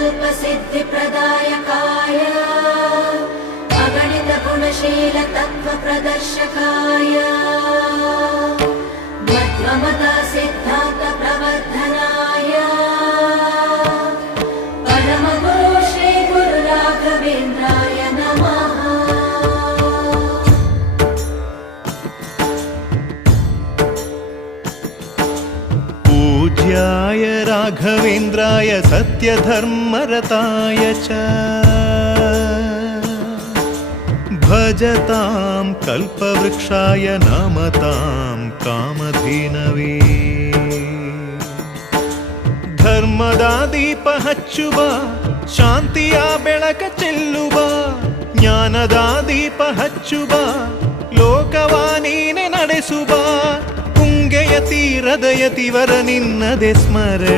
कल्पसिद्धिप्रदायकाय अगणितगुणशीलतत्त्वप्रदर्शकाय मध्वमता सिद्धान्तप्रवर्धनाय परमगुरु श्रीगुरुराघवेन्द्राय नमः। पूज्याय राघवेन्द्राय सत्यधर्मरताय च भजतां कल्पवृक्षाय नमतां कामधेनवे। ಧರ್ಮದ ದೀಪ ಹಚ್ಚುವ ಶಾಂತಿಯ ಬೆಳಕ ಚೆಲ್ಲುವ ಜ್ಞಾನದ ದೀಪ ಹಚ್ಚುವ ಲೋಕವ ನೀನೆ ನಡೆಸುವ ಪುಂಗೆಯ ತೀರದ ಯತಿವರ ನಿನ್ನದೆ ಸ್ಮರಣೆ